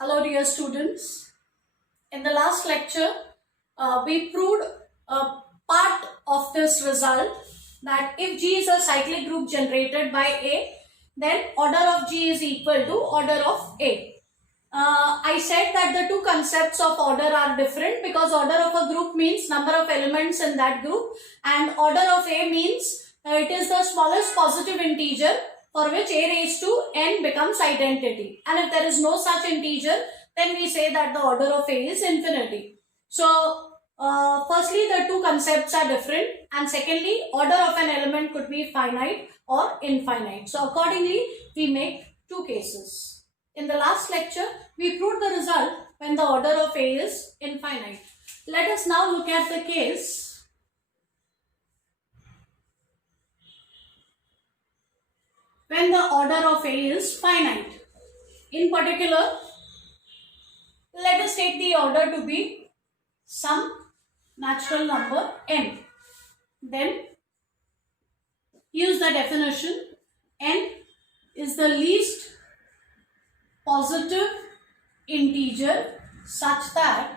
Hello dear students. In the last lecture, we proved a part of this result that if G is a cyclic group generated by A, then order of G is equal to order of A. I said that the two concepts of order are different because order of a group means number of elements in that group and order of A means it is the smallest positive integer for which A raised to n becomes identity. And if there is no such integer, then we say that the order of A is infinity. So, firstly, the two concepts are different, and secondly, order of an element could be finite or infinite. So, accordingly, we make two cases. In the last lecture, we proved the result when the order of A is infinite. Let us now look at the case when the order of A is finite. In particular, let us take the order to be some natural number n. Then use the definition. N is the least positive integer such that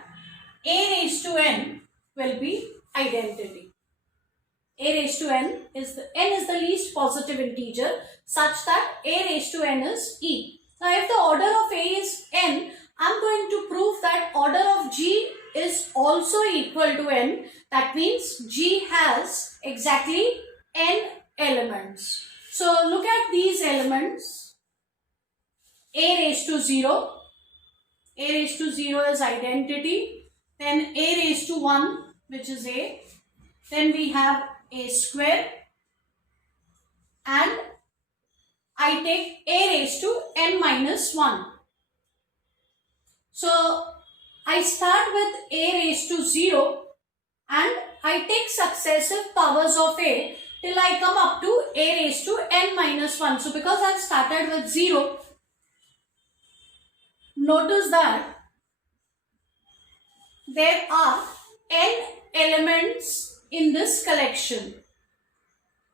A raised to n will be identity. A raised to n is the least positive integer such that A raised to n is e. Now if the order of A is n, I am going to prove that order of G is also equal to n. That means G has exactly n elements. So look at these elements. A raised to 0. A raised to 0 is identity. Then A raised to 1, which is A. Then we have A square. And I take A raised to n minus 1. So I start with A raised to 0 and I take successive powers of A till I come up to A raised to n minus 1. So because I have started with 0, notice that there are n elements in this collection.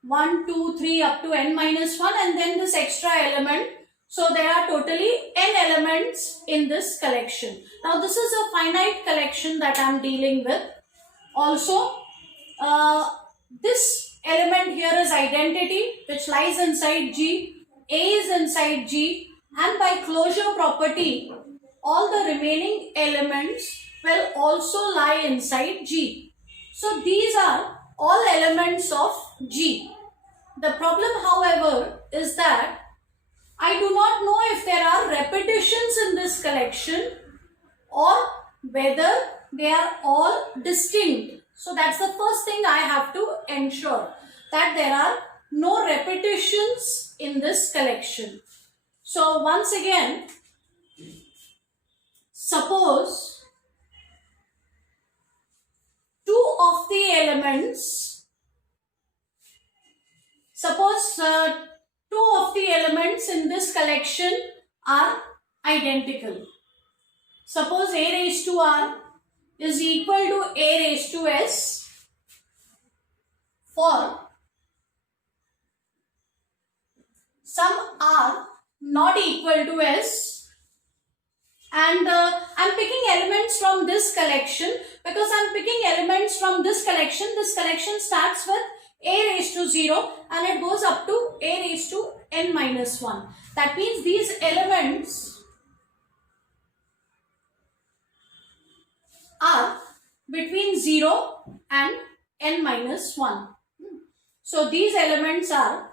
1, 2, 3 up to n minus 1 and then this extra element. So there are totally n elements in this collection. Now this is a finite collection that I am dealing with. Also, this element here is identity which lies inside G. A is inside G. And by closure property, all the remaining elements will also lie inside G. So these are all elements of G. The problem, however, is that I do not know if there are repetitions in this collection or whether they are all distinct. So that's the first thing I have to ensure, that there are no repetitions in this collection. So once again, suppose two of the elements in this collection are identical. Suppose A raised to R is equal to A raised to S for some R not equal to S, and I am picking elements from this collection. Because I am picking elements from this collection starts with A raised to 0 and it goes up to A raised to n minus 1. That means these elements are between 0 and n minus 1. So these elements are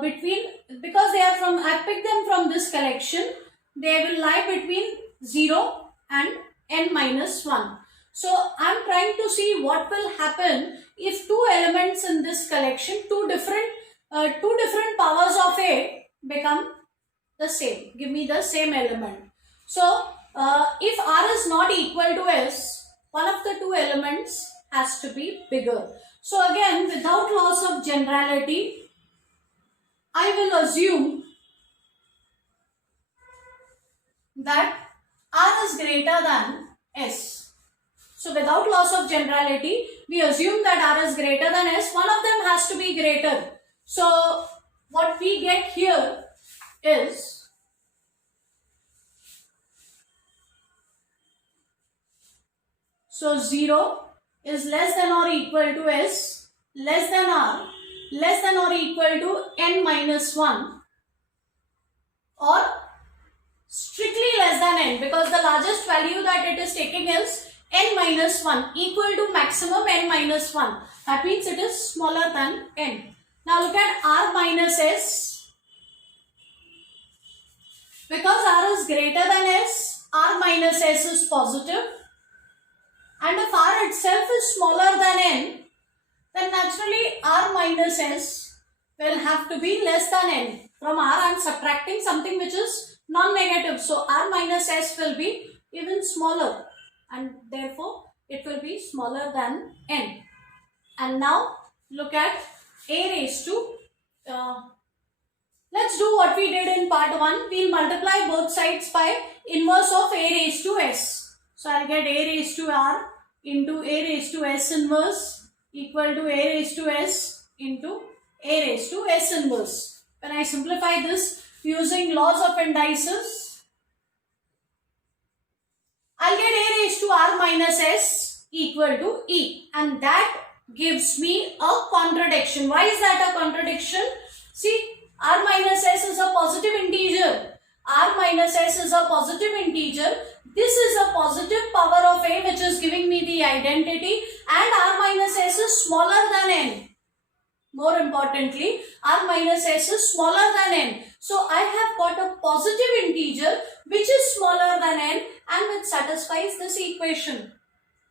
because they are from, I picked them from this collection, they will lie between 0 and n minus 1. So I am trying to see what will happen if two elements in this collection, two different powers of A become the same. Give me the same element. So if R is not equal to S, one of the two elements has to be bigger. So again, without loss of generality, I will assume that R is greater than S. So without loss of generality, we assume that R is greater than S. One of them has to be greater. So what we get here is So 0 is less than or equal to s, less than r, less than or equal to n minus 1, or strictly less than n, because the largest value that it is taking is n minus 1, equal to maximum n minus 1. That means it is smaller than n. Now look at r minus s. Because r is greater than s, r minus s is positive. And if r itself is smaller than n, then naturally r minus s will have to be less than n. From r I am subtracting something which is non-negative. So r minus s will be even smaller, and therefore it will be smaller than n. And now look at a raised to, let's do what we did in part 1. We'll multiply both sides by inverse of a raised to s. So I'll get a raised to r into a raised to s inverse equal to a raised to s into a raised to s inverse. When I simplify this using laws of indices, I'll get a raised to r minus s equal to e, and that gives me a contradiction. Why is that a contradiction? See, r minus s is a positive integer. R minus s is a positive integer. This is a positive power of a which is giving me the identity, and r minus s is smaller than n. More importantly, r minus s is smaller than n. So I have got a positive integer which is smaller than n and which satisfies this equation.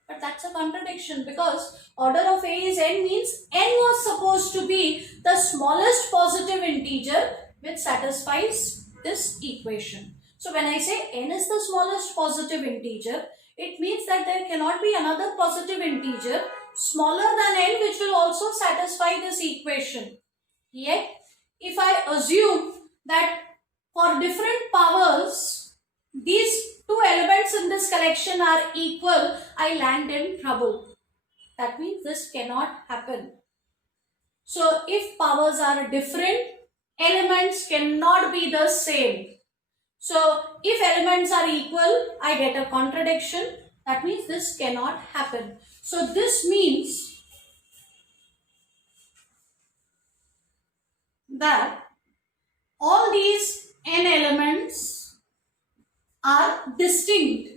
But that's a contradiction, because order of a is n means n was supposed to be the smallest positive integer which satisfies this equation. So when I say n is the smallest positive integer, it means that there cannot be another positive integer smaller than n which will also satisfy this equation. Yet, if I assume that for different powers, these two elements in this collection are equal, I land in trouble. That means this cannot happen. So if powers are different, elements cannot be the same. So if elements are equal, I get a contradiction. That means this cannot happen. So this means that all these n elements are distinct.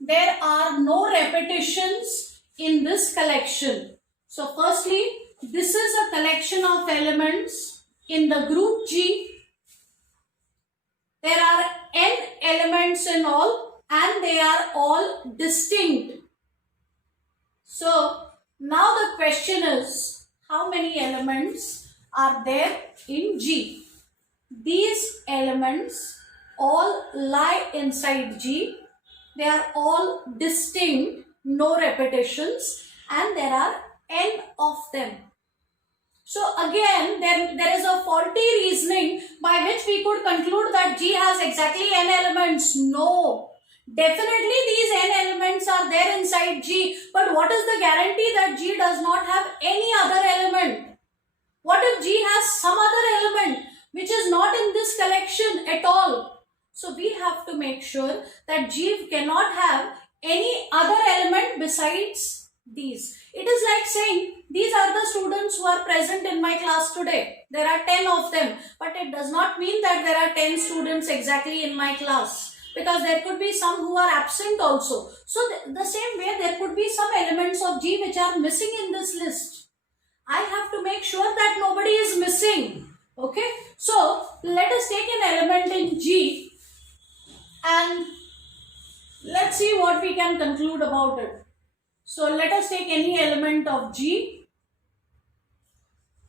There are no repetitions in this collection. So firstly, this is a collection of elements in the group G. There are n elements in all, and they are all distinct. So now the question is, how many elements are there in G? These elements all lie inside G. They are all distinct, no repetitions, and there are n of them. So again, there is a faulty reasoning by which we could conclude that G has exactly n elements. No. Definitely these n elements are there inside G. But what is the guarantee that G does not have any other element? What if G has some other element which is not in this collection at all? So we have to make sure that G cannot have any other element besides these. It is like saying, these are the students who are present in my class today. There are 10 of them, but it does not mean that there are 10 students exactly in my class, because there could be some who are absent also. So the same way, there could be some elements of G which are missing in this list. I have to make sure that nobody is missing. Okay, so let us take an element in G and let's see what we can conclude about it. So let us take any element of G.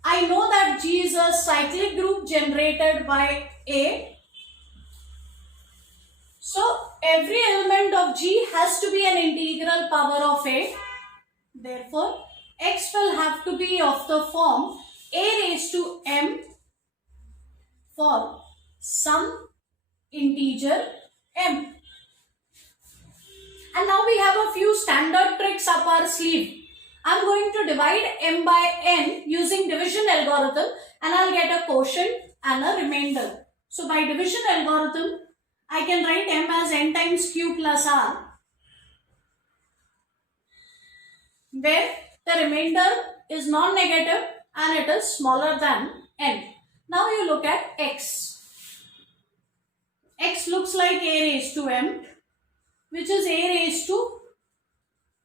I know that G is a cyclic group generated by A. So every element of G has to be an integral power of A. Therefore, X will have to be of the form A raised to M for some integer M. And now we have a few standard tricks up our sleeve. I am going to divide M by N using division algorithm, and I will get a quotient and a remainder. So by division algorithm, I can write M as N times Q plus R. where the remainder is non-negative and it is smaller than n. Now you look at x. X looks like a raised to m, which is a raised to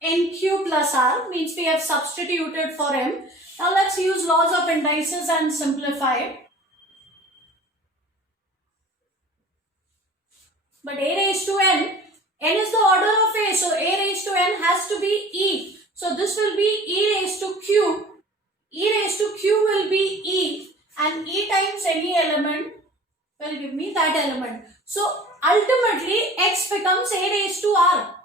nq plus r, means we have substituted for m. Now let's use laws of indices and simplify. But a raised to n is the order of a, so a raised to n has to be e. So this will be e raised to q. E raised to q will be e, and e times any element will give me that element. So ultimately x becomes a raised to r.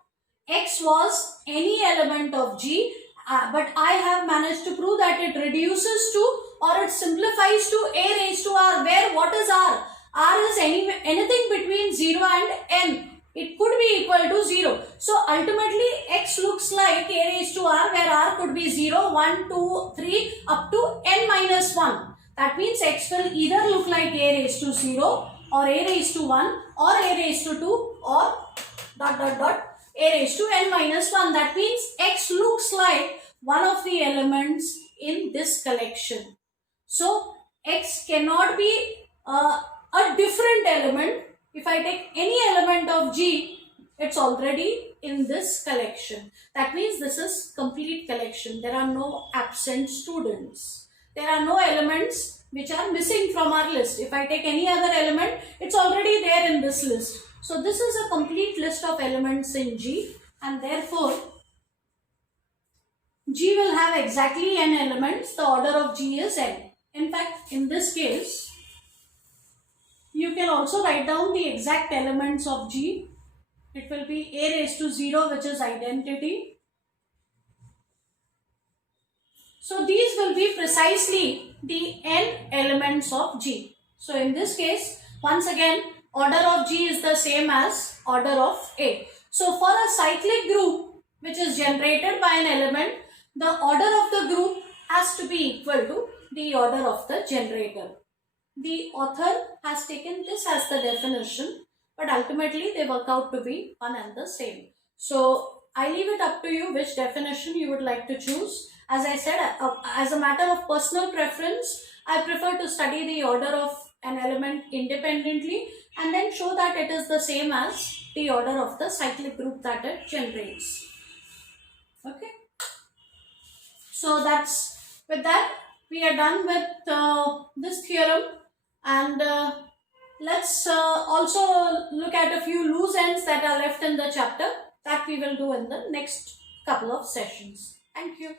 X was any element of G, but I have managed to prove that it reduces to, or it simplifies to a raised to r, where what is r? R is anything between 0 and n. It could be equal to 0. So ultimately x looks like a raised to r, where r could be 0, 1, 2, 3 up to n minus 1. That means x will either look like a raised to 0 or a raised to 1 or a raised to 2 or ... a raised to n minus 1. That means x looks like one of the elements in this collection. So x cannot be a different element. If I take any element of G, it's already in this collection. That means this is complete collection. There are no absent students. There are no elements which are missing from our list. If I take any other element, it's already there in this list. So this is a complete list of elements in G, and therefore G will have exactly n elements. The order of G is n. In fact, in this case, you can also write down the exact elements of G. It will be a raised to 0, which is identity. So these will be precisely the n elements of G. So in this case, once again, order of G is the same as order of A. So for a cyclic group which is generated by an element, the order of the group has to be equal to the order of the generator. The author has taken this as the definition, but ultimately they work out to be one and the same. So I leave it up to you which definition you would like to choose. As I said, as a matter of personal preference, I prefer to study the order of an element independently and then show that it is the same as the order of the cyclic group that it generates. Okay. So with that, we are done with this theorem, and let's also look at a few loose ends that are left in the chapter that we will do in the next couple of sessions. Thank you.